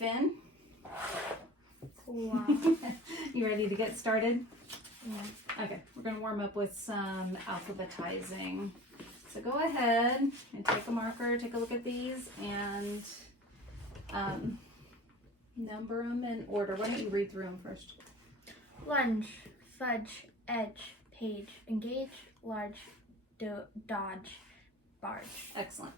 Finn. Wow. You ready to get started? Yeah. Okay, we're going to warm up with some alphabetizing. So go ahead and take a marker, take a look at these, and number them in order. Why don't you read through them first? Lunge, fudge, edge, page, engage, large, dodge, barge. Excellent.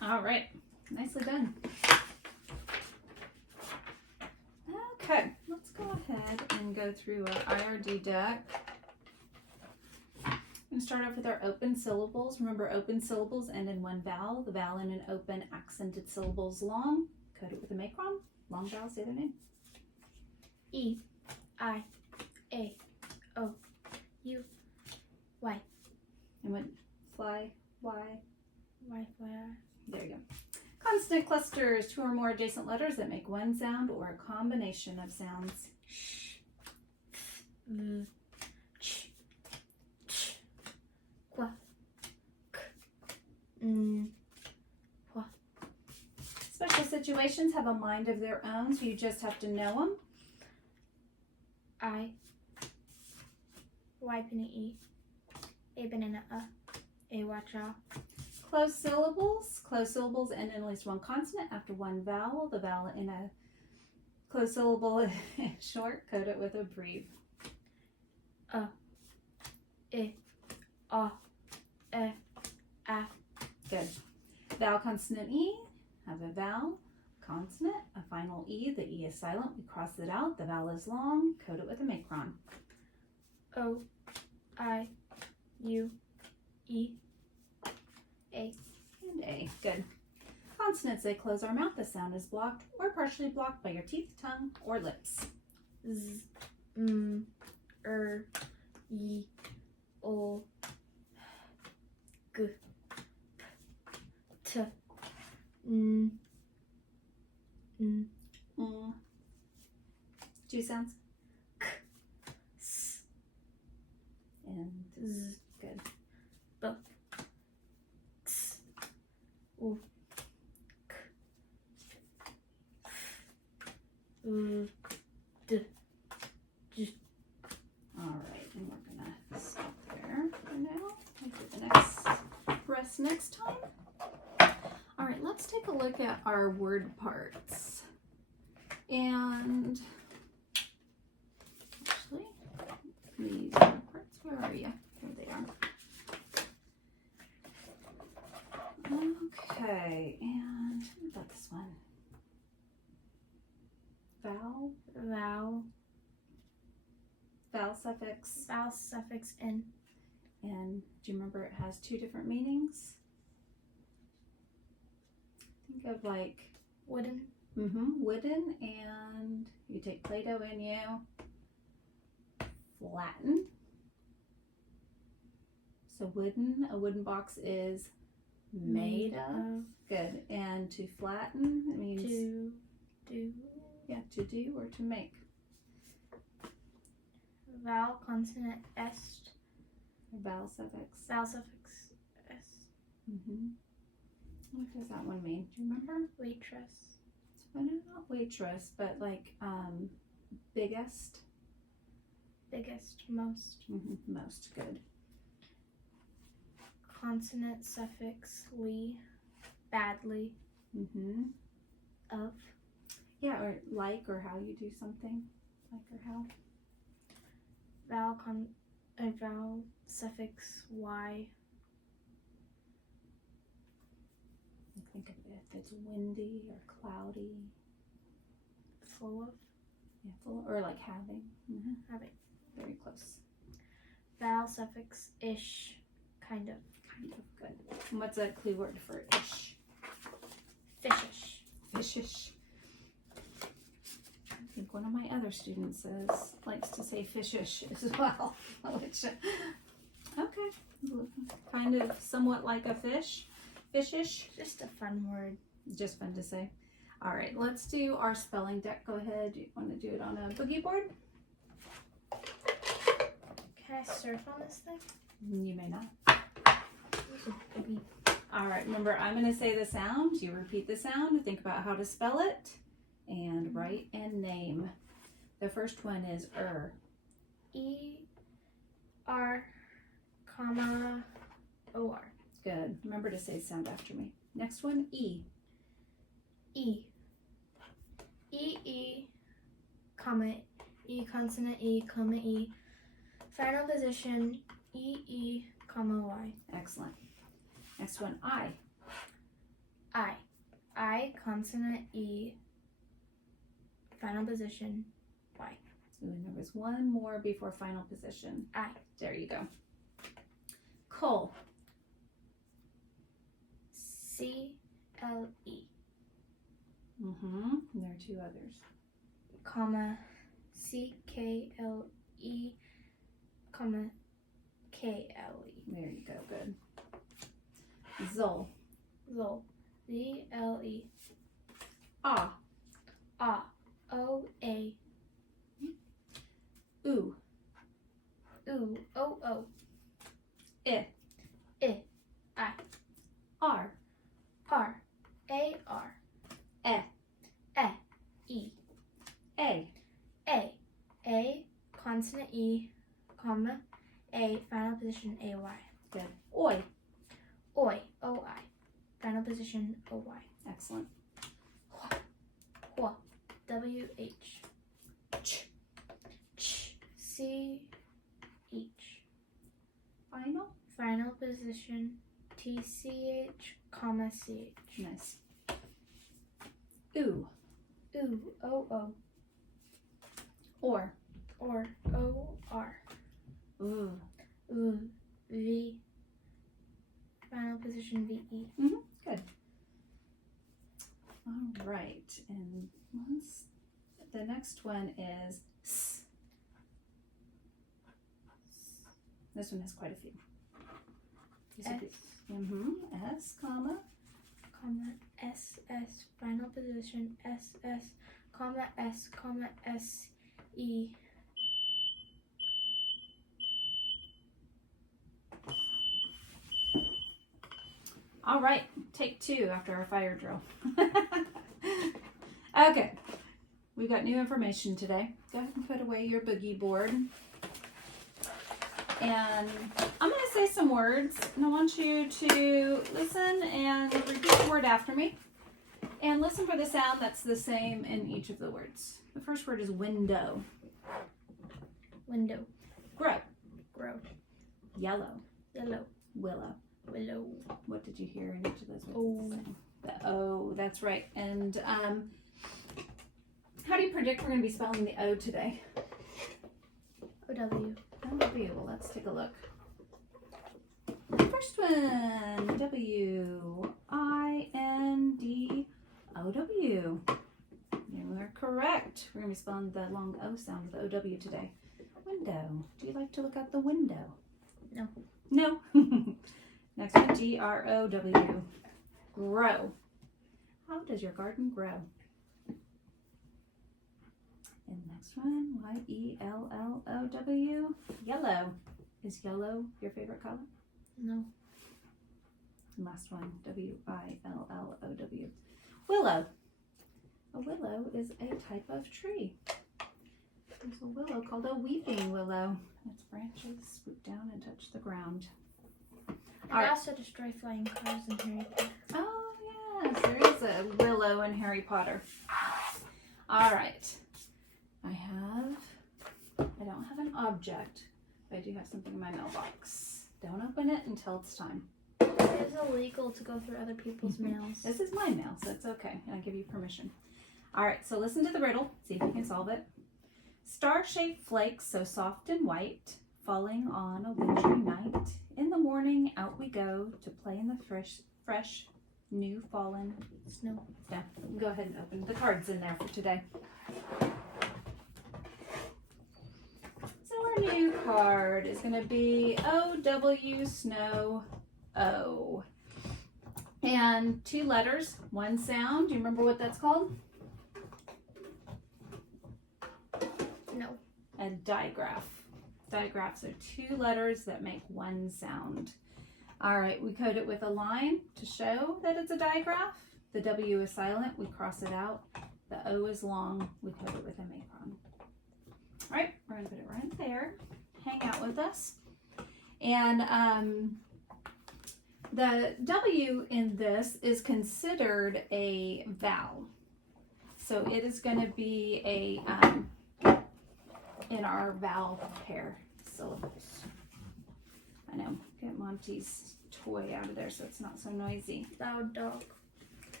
All right, nicely done. Okay, let's go ahead and go through our IRD deck. I'm going to start off with our open syllables. Remember, open syllables end in one vowel. The vowel in an open accented syllable is long. Code it with a macron. Long vowel, say their name. E, I, A, O, U, Y. And what? Fly, Y. Y, Y, There you go. Consonant clusters, two or more adjacent letters that make one sound or a combination of sounds. Sh, ch, qua, k, qua. Special situations have a mind of their own, so you just have to know them. I, Y, banana, E, A, banana, A, watch out. Closed syllables. Closed syllables end in at least one consonant after one vowel. The vowel in a closed syllable is short. Code it with a brief. E, A, E, A. Good. Vowel, consonant, E. Have a vowel, consonant, a final E. The E is silent. We cross it out. The vowel is long. Code it with a macron. O, I, U, E, A. And A. Good. Consonants, they close our mouth. The sound is blocked or partially blocked by your teeth, tongue, or lips. Z, E, O, G, T, Mm. Two sounds. S, And Z, good. B, X, U, K, F, D, G. All right, and we're gonna stop there for now. We'll do the next rest next time. All right, let's take a look at our word parts. And actually, these word parts, where are you? There they are. Okay, and what about this one? Vowel, vowel suffix. Vowel suffix N. And do you remember it has two different meanings? Think of like Wooden. wooden, and you take Play-Doh and you flatten. So wooden, a wooden box is made of. Good. And to flatten, it means To do. yeah, to do or to make. Vowel consonant S. Vowel suffix. Vowel suffix S. What does that one mean? Do you remember? Waitress. So not waitress, but like biggest. Biggest. Most. Most. Good. Consonant suffix ly. Badly. Of. Yeah, or like, or how you do something. Like or how. Vowel suffix y. Think of it if it's windy or cloudy. Full of. Yeah, full, or like having. Mm-hmm. Having. Very close. Vowel suffix ish. Kind of. Kind of good. And what's a clue word for ish? Fishish. Fishish. I think one of my other students likes to say fishish as well. Which, okay. Kind of somewhat like a fish. Fishish. Just a fun word. Just fun to say. All right, let's do our spelling deck. Go ahead. You want to do it on a boogie board? Can I surf on this thing? You may not. This is boogie. All right, remember, I'm going to say the sound. You repeat the sound. Think about how to spell it. And write and name. The first one is E-R, comma, O-R. Good. Remember to say sound after me. Next one, E. E. E-E, comma, E, consonant E, comma, E. Final position, E-E, comma, Y. Excellent. Next one, I. I. I, consonant E, final position, Y. Ooh, and there was one more before final position. I. There you go. Cole. C-L-E, Mm-hmm. And there are two others. comma, C-K-L-E, comma, K-L-E. There you go. Good. Zol. Zol, Z-L-E. Ah. Ah, O-A. Ooh. Ooh, O-O. I. I. I. R. R. A-R. E. E. E. A. A. A. Consonant E, comma, A. Final position A-Y. Good. Oi. Oi. O-I. Final position O-Y. Excellent. Hua. W-H. Ch. Ch. C-H. Final. Final position T-C-H, comma, C-H. Nice. Ooh. Ooh. O-O. Or. Or. O-R. Ooh. Ooh. V. Final position V-E. Good. All right. And the next one is S. This one has quite a few. S. S, comma. Comma, S-S. Final position S-S, comma, S, comma, S-E. All right. Take two after our fire drill. Okay. We've got new information today. Go ahead and put away your boogie board. And I'm going to say some words, and I want you to listen and repeat the word after me. And listen for the sound that's the same in each of the words. The first word is window. Window. Grow. Grow. Yellow. Yellow. Willow. Willow. What did you hear in each of those words? O. The O, that's right. And how do you predict we're going to be spelling the O today? O-W. W. Well, let's take a look. First one, W-I-N-D-O-W. You are correct. We're going to be spelling the long O sound with O-W today. Window. Do you like to look out the window? No. No. Next one, G-R-O-W. Grow. How does your garden grow? And next one, Y-E-L-L-O-W. Yellow. Is yellow your favorite color? No. And last one, W-I-L-L-O-W. Willow. A willow is a type of tree. There's a willow called a weeping willow. Its branches swoop down and touch the ground. And All right. also destroy flying cars in Harry Potter. Oh, yes, there is a willow in Harry Potter. All right. I don't have an object, but I do have something in my mailbox. Don't open it until it's time. It is illegal to go through other people's mails. This is my mail, so it's okay, and I give you permission. All right, so listen to the riddle, see if you can solve it. Star-shaped flakes so soft and white, falling on a wintry night. In the morning, out we go to play in the fresh, new fallen Snow. Yeah, go ahead and open the cards in there for today. So our new card is going to be O-W Snow O. And 2 letters, 1 sound. Do you remember what that's called? No. A digraph. Digraphs are 2 letters that make 1 sound. All right, we code it with a line to show that it's a digraph. The W is silent, we cross it out. The O is long, we code it with a macron. All right, we're gonna put it right there. Hang out with us. And the W in this is considered a vowel. So it is gonna be in our vowel pair syllables. I know, get Monty's toy out of there so it's not so noisy. Loud dog.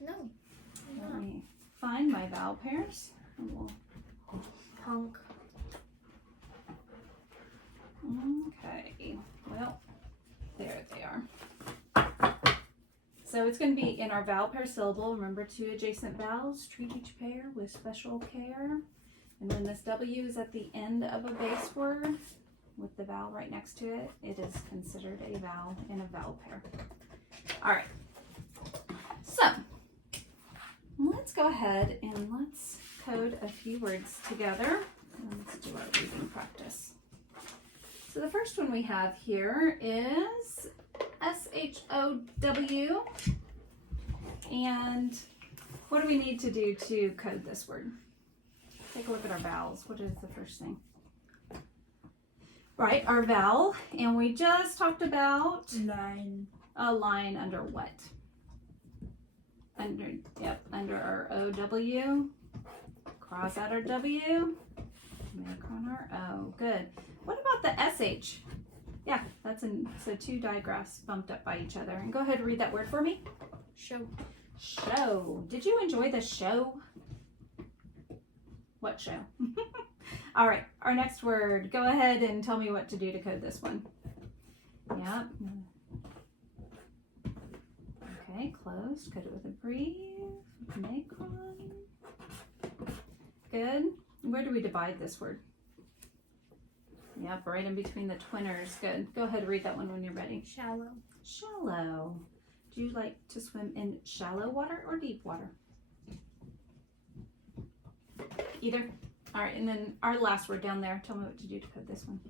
No. Let me find my vowel pairs. And we'll... Honk. Okay, well, there they are. So it's going to be in our vowel pair syllable. Remember 2 adjacent vowels. Treat each pair with special care. And when this W is at the end of a base word, with the vowel right next to it, it is considered a vowel in a vowel pair. All right, so let's go ahead and let's code a few words together. And let's do our reading practice. So the first one we have here is S-H-O-W. And what do we need to do to code this word? Take a look at our vowels. What is the first thing? Right, our vowel, and we just talked about Line. a line under what? Under our O-W. Cross out our W. Macron our O. Good. What about the S-H? Yeah, so 2 digraphs bumped up by each other. And go ahead and read that word for me. Show. Show. Did you enjoy the show? What show? All right, our next word. Go ahead and tell me what to do to code this one. Yep. Okay, closed. Code it with a brief. Macron. Good. Where do we divide this word? Yep, right in between the twinners. Good. Go ahead and read that one when you're ready. Shallow. Shallow. Do you like to swim in shallow water or deep water? Either. All right, and then our last word down there. Tell me what to do to code this one.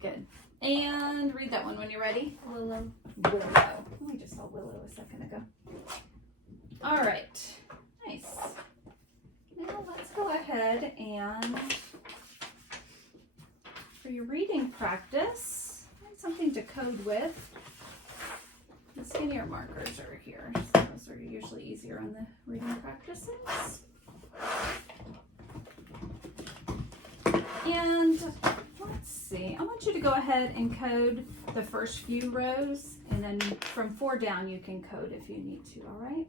Good. And read that one when you're ready. Willow. Willow. We just saw willow a second ago. All right. Nice. Now let's go ahead and for your reading practice, find something to code with. The skinnier markers are here. So those are usually easier on the reading practices. And let's see. I want you to go ahead and code the first few rows, and then from 4 down you can code if you need to, all right?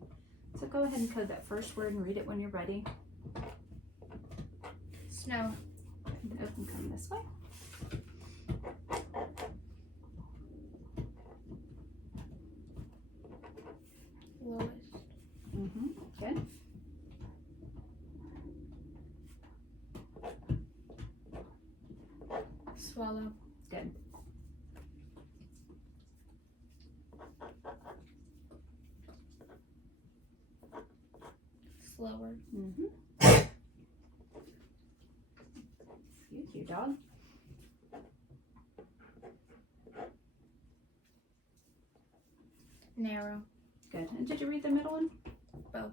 So go ahead and code that first word and read it when you're ready. Snow. Open, come this way. Lowest. Good. Swallow. Good. Slower. Excuse you, dog. Narrow. Good. And did you read the middle one? Both.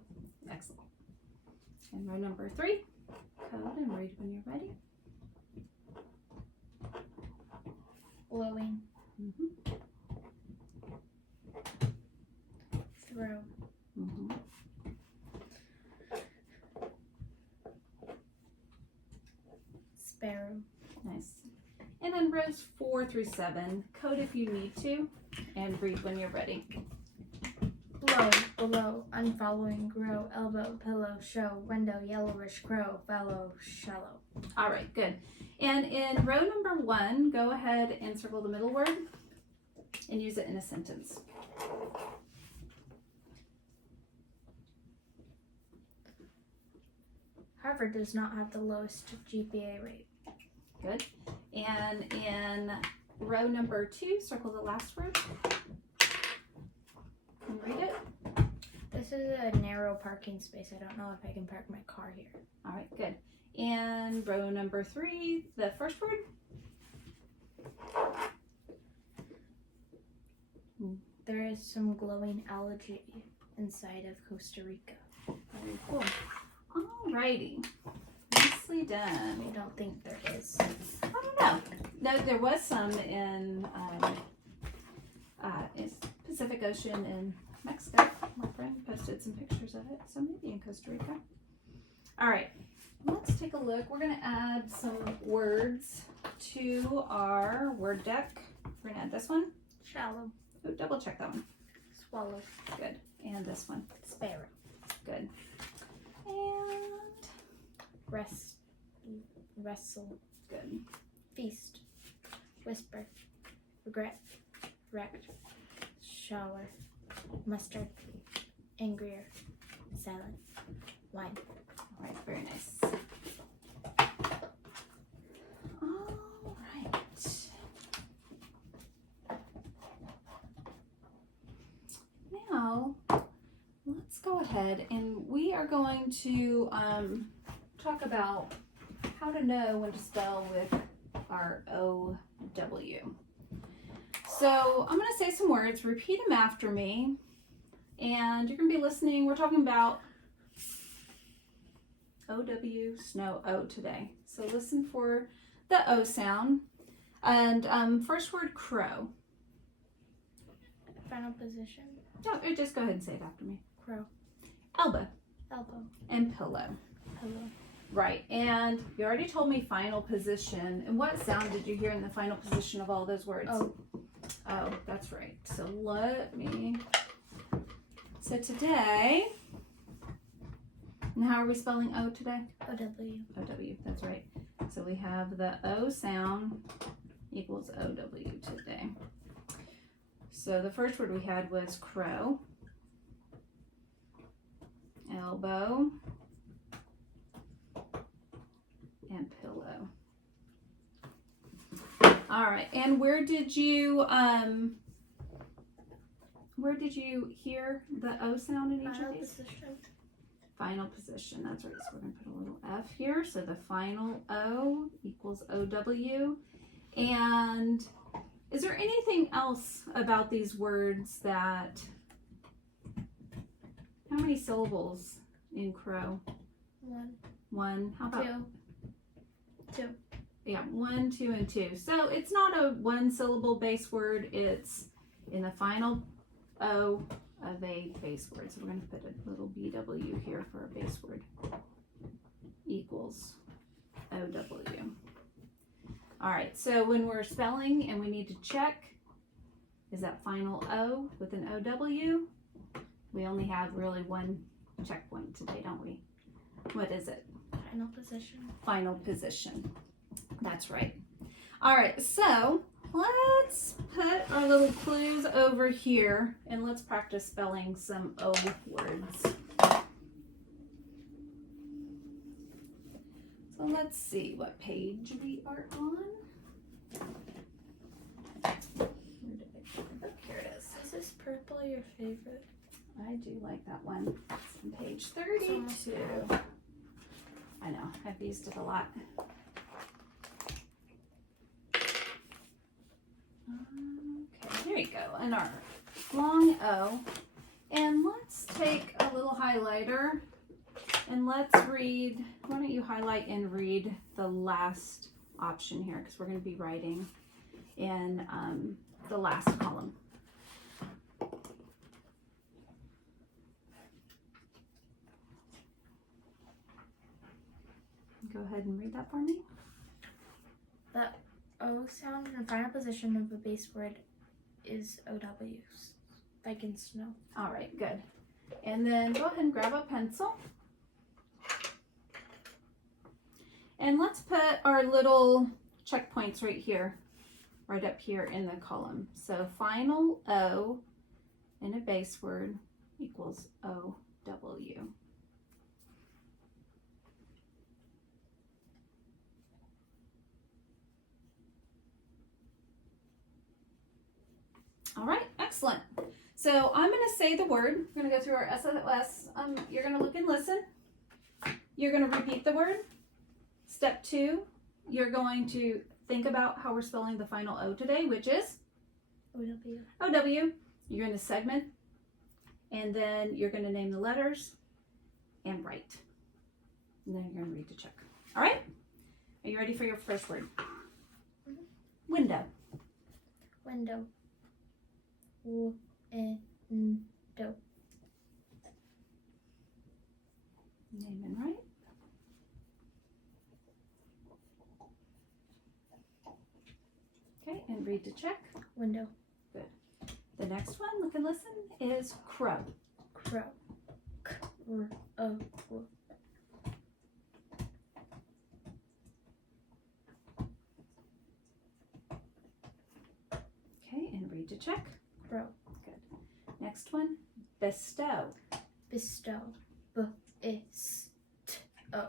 Excellent. And row number 3. Code and read when you're ready. Blowing. Throw. Sparrow. Nice. And on rows 4 4 through 7. Code if you need to, and read when you're ready. Blow, below, unfollowing, grow, elbow, pillow, show, window, yellowish, crow, fellow, shallow. All right, good. And in row number 1, go ahead and circle the middle word and use it in a sentence. Harvard does not have the lowest GPA rate. Good. And in row number 2, circle the last word and read it. This is a narrow parking space. I don't know if I can park my car here. All right, good. And row number 3, the first word. There is some glowing algae inside of Costa Rica. Very cool. All righty. Nicely done. I don't think there is. I don't know. No, there was some in Pacific Ocean in Mexico. My friend posted some pictures of it, so maybe in Costa Rica. All right, let's take a look. We're going to add some words to our word deck. We're going to add this one. Shallow. Oh, double check that one. Swallow. Good. And this one. Sparrow. Good. And Wrestle. good. Feast. Whisper. Regret. Wrecked. Shower. Mustard. Angrier. Silent. Wine. All right, very nice. All right. Now, let's go ahead and we are going to talk about how to know when to spell with our OW. So I'm going to say some words, repeat them after me, and you're going to be listening. We're talking about OW, snow, O today. So listen for the O sound. And first word, crow. Final position. No, just go ahead and say it after me. Crow. Elbow Elbow. and pillow. Pillow. Right, and you already told me final position. And what sound did you hear in the final position of all those words? Oh. Oh, that's right. So let me. So today, and how are we spelling O today? OW. OW, that's right. So we have the O sound equals OW today. So the first word we had was crow, elbow, and pillow. All right, and where did you hear the O sound in each Final of these? position. Final position, that's right. So we're gonna put a little F here. So the final O equals OW. And is there anything else about these words that, how many syllables in crow? One. How about? Two. Yeah, 1, 2, and 2. So it's not a one syllable base word. It's in the final O of a base word. So we're going to put a little BW here for a base word. Equals OW. All right, so when we're spelling and we need to check, is that final O with an OW? We only have really one checkpoint today, don't we? What is it? Final position. Final position. That's right. All right, so let's put our little clues over here and let's practice spelling some O words. So let's see what page we are on. Where did I put the book? Here it is. Is this purple your favorite? I do like that one. It's on page 32. I know, I've used it a lot. Okay, there you go. And our long O. And let's take a little highlighter and let's read. Why don't you highlight and read the last option here, because we're going to be writing in the last column. Go ahead and read that for me. The O sound and final position of a base word is OW, like in snow. All right, good. And then go ahead and grab a pencil. And let's put our little checkpoints right here, right up here in the column. So final O in a base word equals OW. All right, excellent. So I'm going to say the word. We're going to go through our SOS. You're going to look and listen. You're going to repeat the word. Step 2, you're going to think about how we're spelling the final O today, which is OW. OW. You're going to segment, and then you're going to name the letters and write. And then you're going to read to check. All right? Are you ready for your first word? Mhm. Window. Window. Window. Name and write. Okay, and read to check. Window. The next one, look and listen, is crow. Crow. Crow. Okay, and read to check. Crow. Good. Next one, bestow. Bestow. B-is-t-o.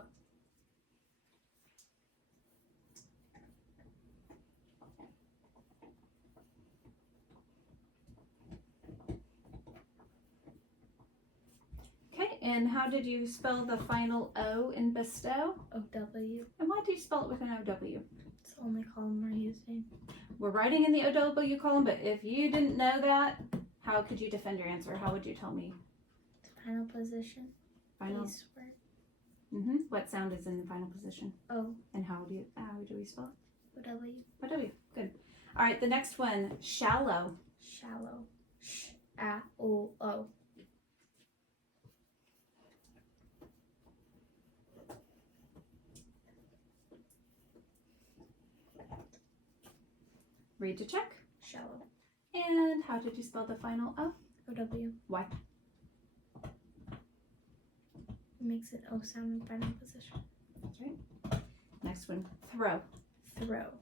Okay, and how did you spell the final O in bestow? O-W. And why do you spell it with an O-W? It's the only column we're using. We're writing in the O-W column, but if you didn't know that, how could you defend your answer? How would you tell me? Final position. Final. Base word. What sound is in the final position? O. And how do we spell it? O-W. O-W. Good. All right, the next one, shallow. Shallow. Sh-a-o-o. Read to check. Shallow. And how did you spell the final O? O-W. Why? Makes it O sound in final position. That's right. Next one, throw. Throw.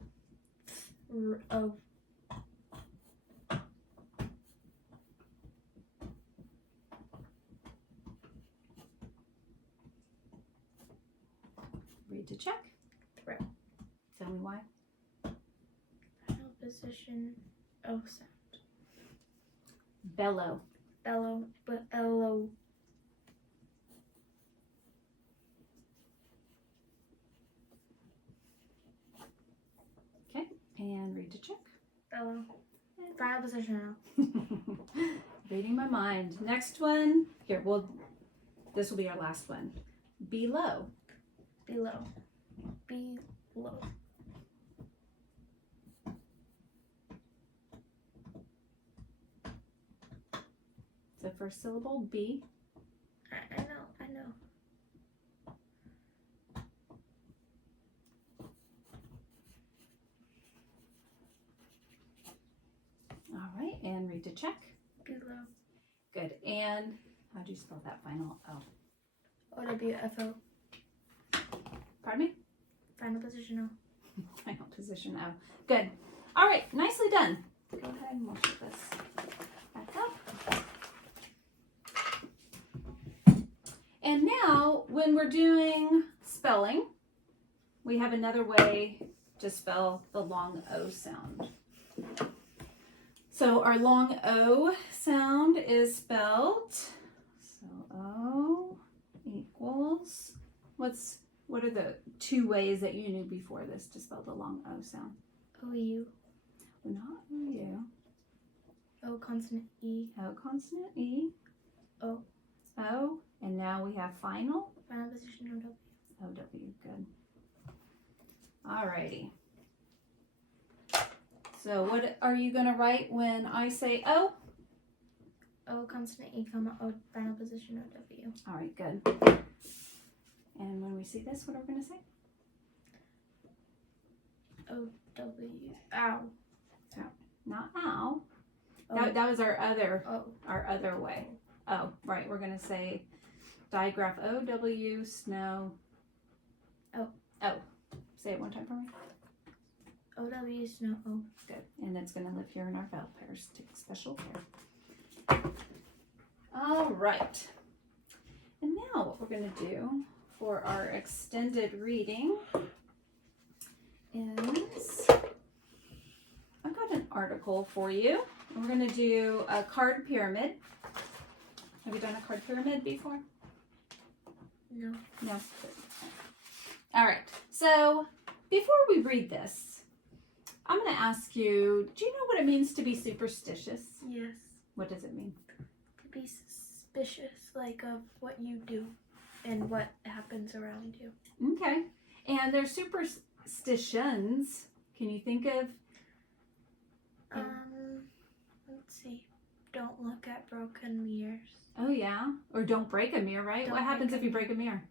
Throw. Read to check. Throw. Tell me why. Final position. O sound. Bellow. Bellow. Bellow. Okay, and read to check. Bellow. Final position now. Reading my mind. Next one. Here, this will be our last one. Below. Below. Below. So first syllable, B. I know. All right, and read to check. Below. Good. And how do you spell that final O? O-W-F-O. Pardon me? Final position O. Final position O. Good. All right, nicely done. Go ahead and we'll put this back up. And now, when we're doing spelling, we have another way to spell the long O sound. So our long O sound is spelled, so O equals, what are the two ways that you knew before this to spell the long O sound? O-U. Not U. O consonant E. O consonant E. O. O. And now we have final. Final position O-W. O-W. Good. Alrighty. So what are you going to write when I say O? O consonant E, comma, O, final position O-W. Alright, good. And when we see this, what are we going to say? W. Ow. Not ow. Oh. That was our other way. Oh. Oh, right. We're gonna say digraph O-W, snow. Oh. Oh. Say it one time for me. O-W, snow, O. Good. And it's gonna live here in our vowel pairs. Take special care. All right. And now what we're gonna do for our extended reading is I've got an article for you. We're going to do a card pyramid. Have you done a card pyramid before? No. No. All right. So before we read this, I'm going to ask you, do you know what it means to be superstitious? Yes. What does it mean? To be suspicious, like, of what you do and what happens around you. Okay. And there's superstitions. Can you think of? Let's see. Don't look at broken mirrors. Oh yeah. Or don't break a mirror, right? What happens if you break a mirror?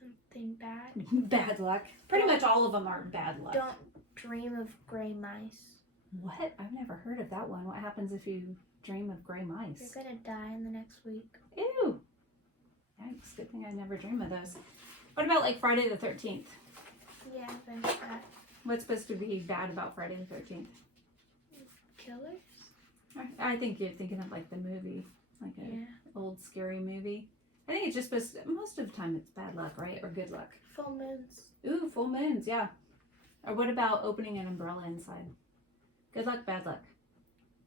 Something bad. Bad luck. Pretty much all of them are bad luck. Don't dream of gray mice. What? I've never heard of that one. What happens if you dream of gray mice? You're gonna die in the next week. Ew. Yikes. Good thing I never dream of those. What about like Friday the 13th? Yeah, there's that. What's supposed to be bad about Friday the 13th? Killers? I think you're thinking of like the movie, like an old scary movie. I think it's just supposed to, most of the time it's bad luck, right? Or good luck. Full moons. Ooh, full moons, yeah. Or what about opening an umbrella inside? Good luck, bad luck?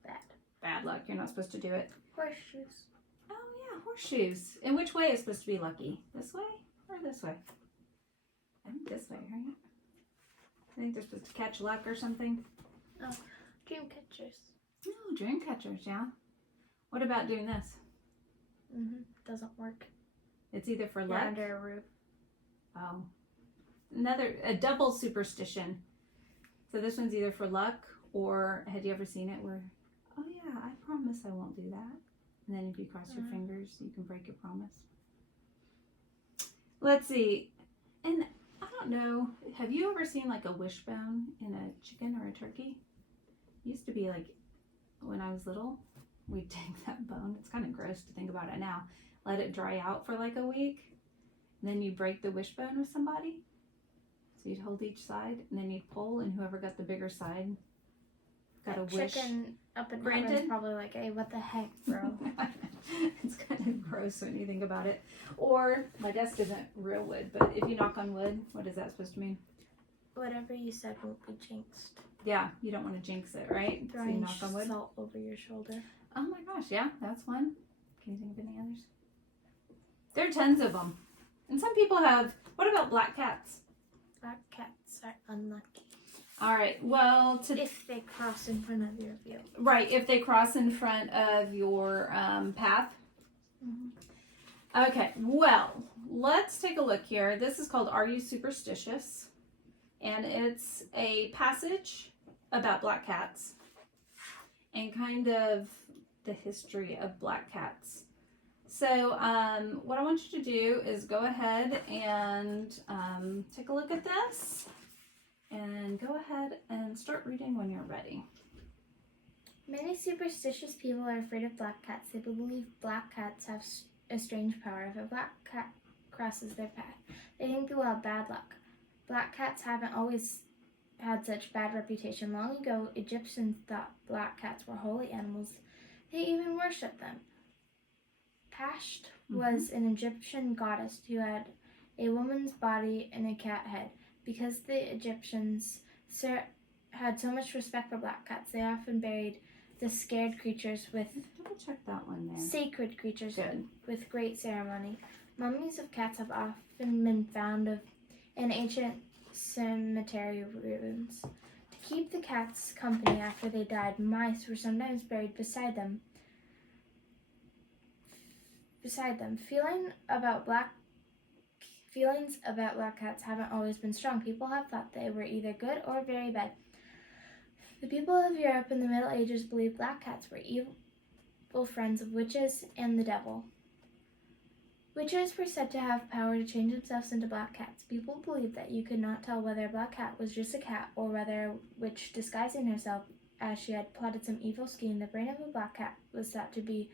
Bad. Bad luck. You're not supposed to do it. Horseshoes. Oh yeah, horseshoes. In which way is supposed to be lucky? This way or this way? I think this way, right? I think they're supposed to catch luck or something. Oh, dream catchers. Oh, dream catchers, yeah. What about doing this? Doesn't work. It's either for You're luck. under a roof. Oh. A double superstition. So this one's either for luck or, had you ever seen it where, oh yeah, I promise I won't do that. And then if you cross your fingers, you can break your promise. Let's see. And I don't know, have you ever seen like a wishbone in a chicken or a turkey? It used to be like, when I was little, we'd take that bone. It's kind of gross to think about it now. Let it dry out for like a week. And then you break the wishbone with somebody. So you'd hold each side and then you'd pull, and whoever got the bigger side got a wish. Chicken up in granted. heaven's probably like, hey, what the heck, bro? It's kind of gross when you think about it. Or, my desk isn't real wood, but if you knock on wood, what is that supposed to mean? Whatever you said won't be jinxed. Yeah, you don't want to jinx it, right? So you Throwing knock on wood. salt over your shoulder. Oh my gosh, yeah, that's one. Can you think of any others? There are tons of them. And some people have, what about black cats? Black cats are unlucky. All right, well, if they cross in front of your view. Right, if they cross in front of your path. Okay, well, let's take a look here. This is called Are You Superstitious? And it's a passage about black cats and kind of the history of black cats. So what I want you to do is go ahead and take a look at this and go ahead and start reading when you're ready. Many superstitious people are afraid of black cats. They believe black cats have a strange power. If a black cat crosses their path, they think they will have bad luck. Black cats haven't always had such bad reputation. Long ago, Egyptians thought black cats were holy animals. They even worshipped them. Pasht was an Egyptian goddess who had a woman's body and a cat head. Because the Egyptians had so much respect for black cats, they often buried the scared creatures with Double check that one there. sacred creatures Good. with great ceremony. Mummies of cats have often been found in ancient cemetery ruins. To keep the cats company after they died, mice were sometimes buried beside them. Feelings about black cats haven't always been strong. People have thought they were either good or very bad. The people of Europe in the Middle Ages believed black cats were evil friends of witches and the devil. Witches were said to have power to change themselves into black cats. People believed that you could not tell whether a black cat was just a cat or whether a witch disguising herself as she had plotted some evil scheme. The brain of a black cat was thought to be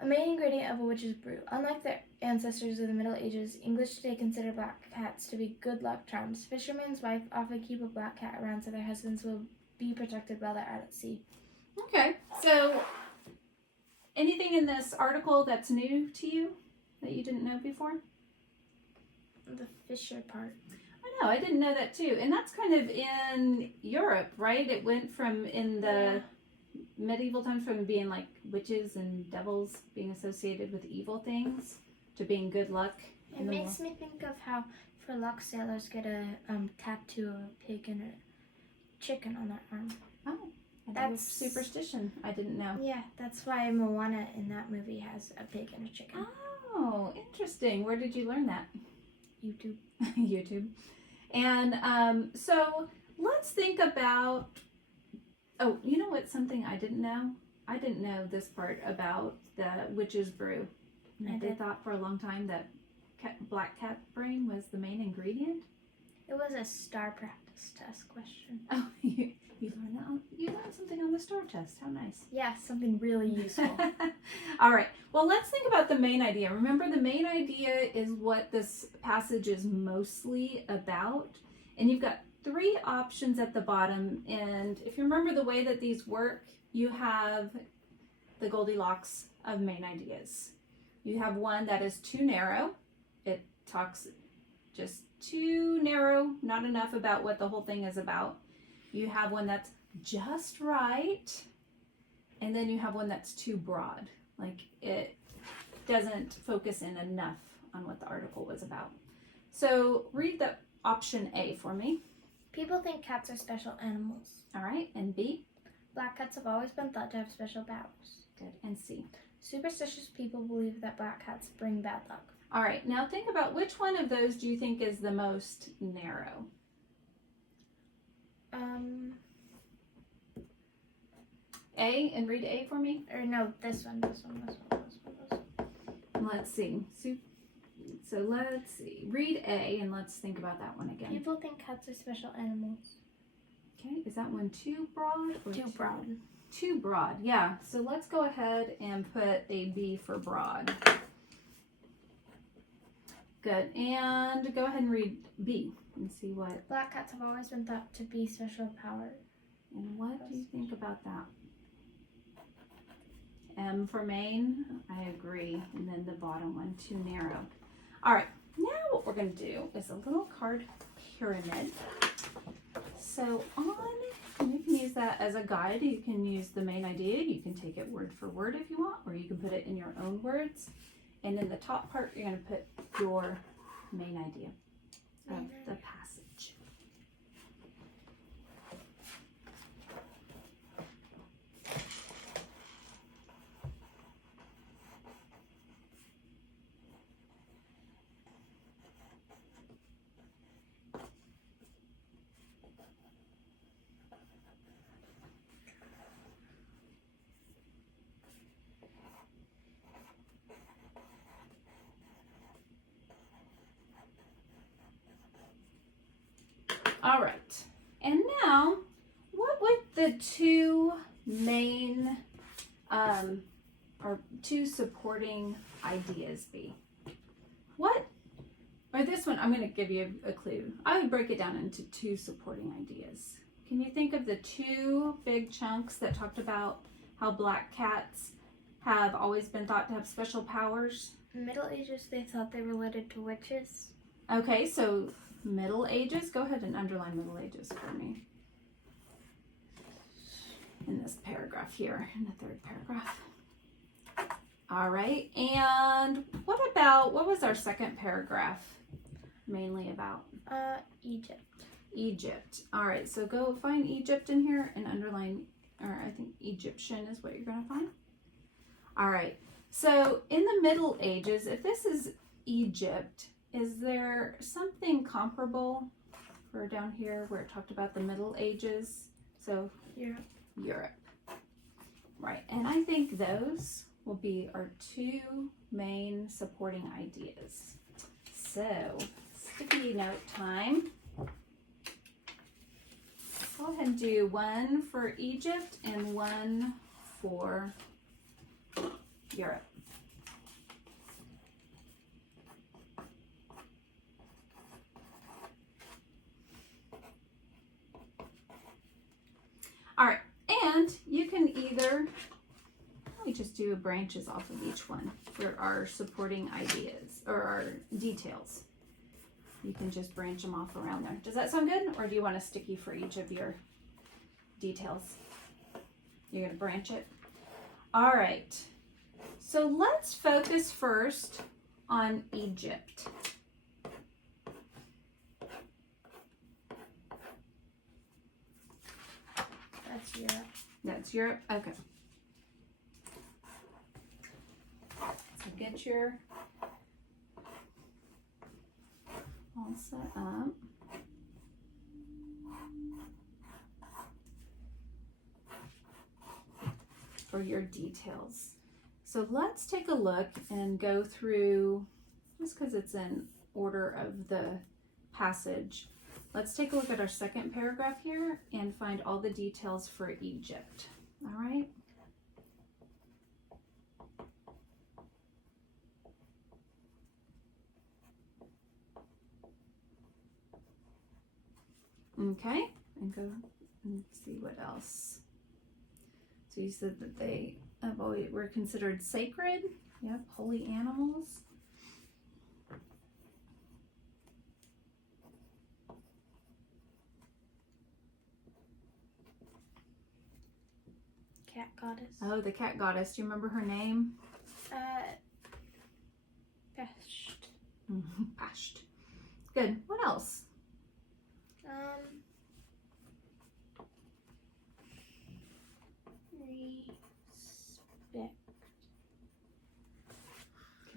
a main ingredient of a witch's brew. Unlike their ancestors of the Middle Ages, English today consider black cats to be good luck charms. Fishermen's wives often keep a black cat around so their husbands will be protected while they're out at sea. Okay, so anything in this article that's new to you that you didn't know before? The fisher part. I know, I didn't know that too. And that's kind of in Europe, right? It went from in the medieval times from being like witches and devils being associated with evil things to being good luck. It makes me think of how for luck sailors get a tattoo of a pig and a chicken on their arm. Oh, That's superstition. I didn't know. Yeah, that's why Moana in that movie has a pig and a chicken. Oh, interesting. Where did you learn that? YouTube. YouTube. And so let's think about, oh, you know what, something I didn't know? I didn't know this part about the witch's brew. They thought for a long time that black cat brain was the main ingredient. It was a star practice test question. Oh, you learned that. You learned something on the star test. How nice. Yeah, something really useful. All right. Well, let's think about the main idea. Remember, the main idea is what this passage is mostly about. And you've got 3 options at the bottom. And if you remember the way that these work, you have the Goldilocks of main ideas. You have one that is too narrow. It talks just too narrow, not enough about what the whole thing is about. You have one that's just right, and then you have one that's too broad. Like it doesn't focus in enough on what the article was about. So read the option A for me. People think cats are special animals. All right, and B? Black cats have always been thought to have special powers. Good, and C? Superstitious people believe that black cats bring bad luck. All right, now think about which one of those do you think is the most narrow? A, and read A for me. Or no, this one. Let's see. So let's see. Read A and let's think about that one again. People think cats are special animals. Okay, is that one too broad? Or Too broad. Too broad, yeah. So let's go ahead and put a B for broad. Good, and go ahead and read B and see what. Black cats have always been thought to be special power. And what do you think about that? M for Maine, I agree. And then the bottom one, too narrow. All right, now what we're going to do is a little card pyramid. So you can use that as a guide. You can use the main idea. You can take it word for word if you want, or you can put it in your own words. And in the top part, you're going to put your main idea of the passage. All right, and now what would the 2 main or 2 supporting ideas be? What, or this one, I'm going to give you a clue. I would break it down into 2 supporting ideas. Can you think of the 2 big chunks that talked about how black cats have always been thought to have special powers? In the Middle Ages, they thought they related to witches. Okay, so Middle Ages. Go ahead and underline Middle Ages for me. In this paragraph here, in the 3rd paragraph. All right, and what was our 2nd paragraph mainly about? Egypt. Egypt. All right, so go find Egypt in here and underline, or I think Egyptian is what you're going to find. All right, so in the Middle Ages, if this is Egypt, is there something comparable for down here where it talked about the Middle Ages? So Europe. Europe. Right, and I think those will be our two main supporting ideas. So, sticky note time. Go ahead and do one for Egypt and one for Europe. All right, and you can either, we just do branches off of each one for our supporting ideas or our details. You can just branch them off around there. Does that sound good? Or do you want a sticky for each of your details? You're gonna branch it? All right, so let's focus first on Egypt. That's Europe. That's Europe, okay. So get your all set up. For your details. So let's take a look and go through, just because it's in order of the passage, let's take a look at our second paragraph here and find all the details for Egypt. All right. Okay, and go and see what else. So you said that they have always were considered sacred. Yep, holy animals. Cat goddess. Oh, the cat goddess. Do you remember her name? Pesht. Pasht. Good. What else? Respect.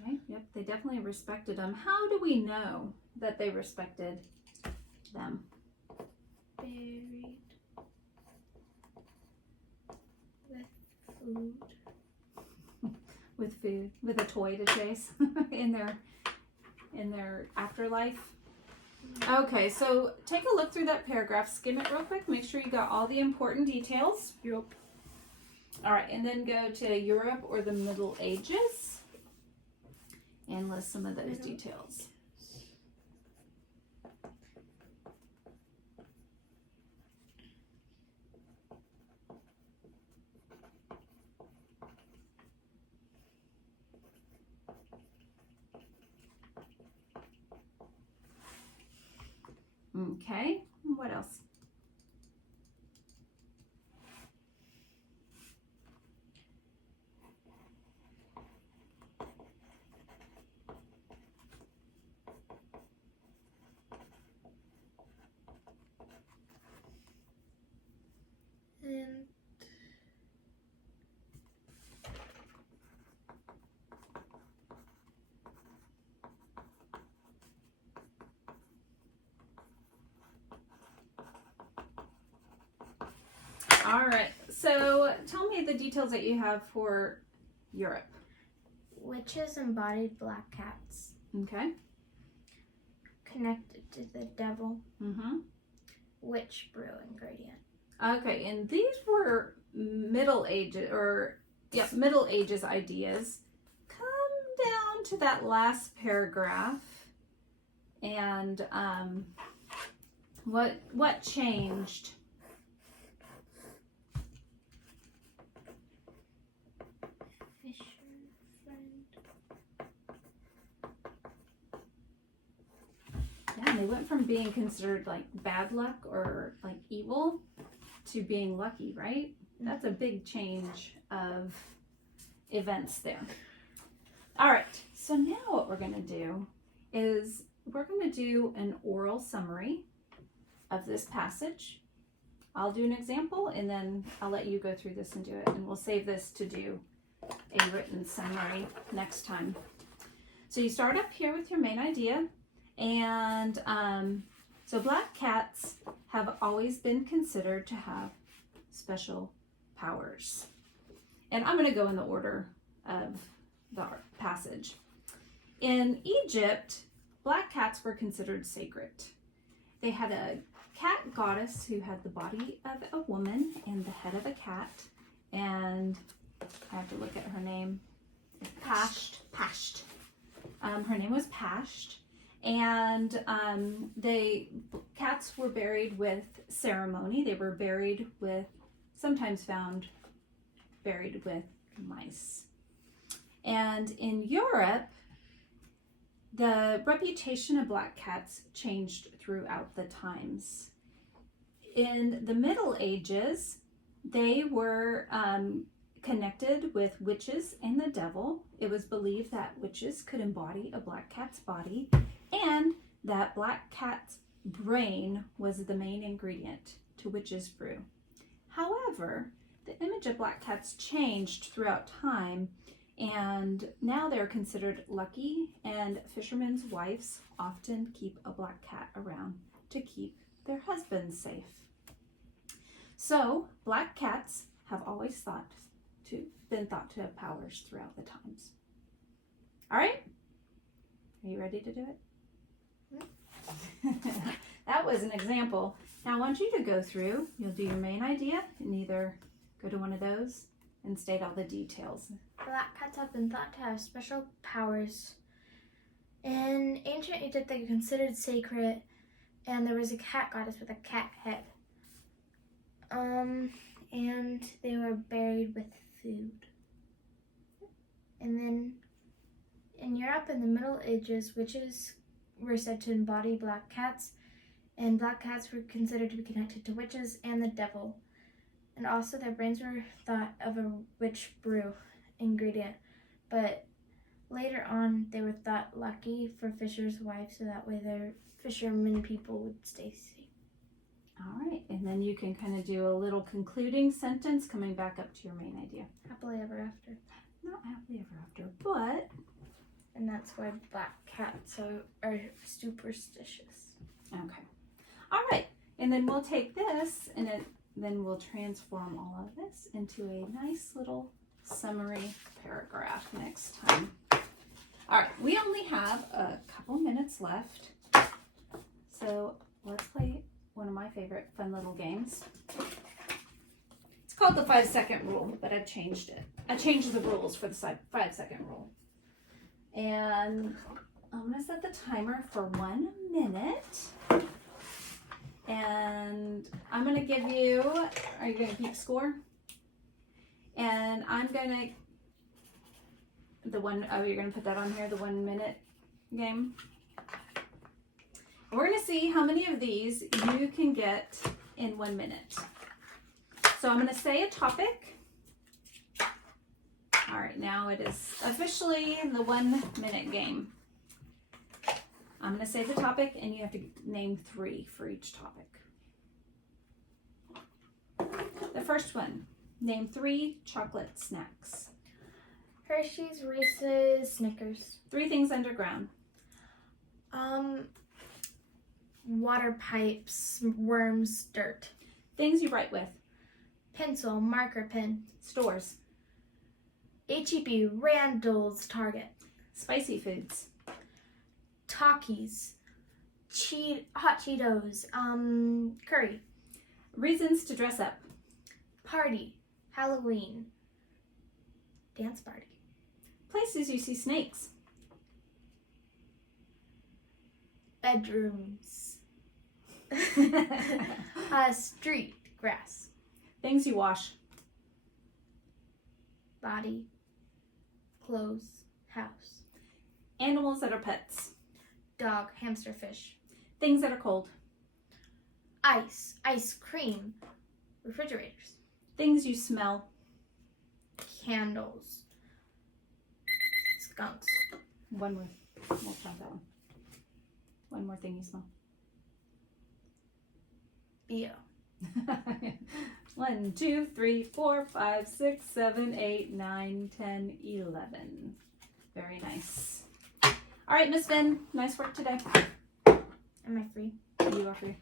Okay. Yep. They definitely respected them. How do we know that they respected them? Buried. With food. With food, with a toy to chase in their afterlife. Okay, so take a look through that paragraph, skim it real quick, make sure you got all the important details. Yep. All right, and then go to Europe or the Middle Ages and list some of those details. Okay, what else? And All right, so tell me the details that you have for Europe. witches embodied black cats. Okay. Connected to the devil. Mm-hmm. Witch brew ingredient. Okay, and these were Middle Ages ideas. Come down to that last paragraph, and what changed? Fisher friend. Yeah, and they went from being considered like bad luck or like evil to being lucky, right? That's a big change of events there. All right, so now what we're gonna do is we're gonna do an oral summary of this passage. I'll do an example and then I'll let you go through this and do it, and we'll save this to do a written summary next time. So you start up here with your main idea, and so black cats have always been considered to have special powers. And I'm going to go in the order of the passage. In Egypt, black cats were considered sacred. They had a cat goddess who had the body of a woman and the head of a cat. And I have to look at her name. Pasht. Her name was Pasht. And cats were buried with ceremony. They were buried with, sometimes found buried with mice. And in Europe, the reputation of black cats changed throughout the times. In the Middle Ages, they were connected with witches and the devil. It was believed that witches could embody a black cat's body, and that black cat's brain was the main ingredient to witches' brew. However, the image of black cats changed throughout time, and now they're considered lucky, and fishermen's wives often keep a black cat around to keep their husbands safe. So black cats have always been thought to have powers throughout the times. All right, are you ready to do it? That was an example. Now I want you to go through, you'll do your main idea and either go to one of those and state all the details. Black cats have been thought to have special powers. In ancient Egypt, they were considered sacred, and there was a cat goddess with a cat head. And they were buried with food. And then in Europe in the Middle Ages, witches were said to embody black cats, and black cats were considered to be connected to witches and the devil. And also their brains were thought of a witch brew ingredient, but later on they were thought lucky for fishers' wives, so that way their fishermen people would stay safe. All right, and then you can kind of do a little concluding sentence coming back up to your main idea. Happily ever after. Not happily ever after, but... And that's why black cats are superstitious. Okay. All right, and then we'll take this and then we'll transform all of this into a nice little summary paragraph next time. All right, we only have a couple minutes left, so let's play one of my favorite fun little games. It's called the 5-second rule, but I've changed it. I changed the rules for the 5-second rule. And I'm gonna set the timer for 1 minute. And I'm gonna give you, are you gonna keep score? And I'm gonna, you're gonna put that on here, the 1 minute game. We're gonna see how many of these you can get in 1 minute. So I'm gonna say a topic. All right, now it is officially the 1 minute game. I'm gonna say the topic and you have to name 3 for each topic. The first one, name 3 chocolate snacks. Hershey's, Reese's, Snickers. 3 things underground. Water pipes, worms, dirt. Things you write with. Pencil, marker, pen. Stores. H-E-B, Randall's, Target. Spicy foods. Takis, Hot Cheetos, curry. Reasons to dress up. Party, Halloween, dance party. Places you see snakes. Bedrooms. Street, grass. Things you wash. Body, clothes, house. Animals that are pets. Dog, hamster, fish. Things that are cold. Ice, ice cream, refrigerators. Things you smell. Candles, skunks. One more. We'll try that one. One more thing you smell. Bio. 1, 2, 3, 4, 5, 6, 7, 8, 9, 10, 11. Very nice. All right, Miss Finn, nice work today. Am I free? You are free.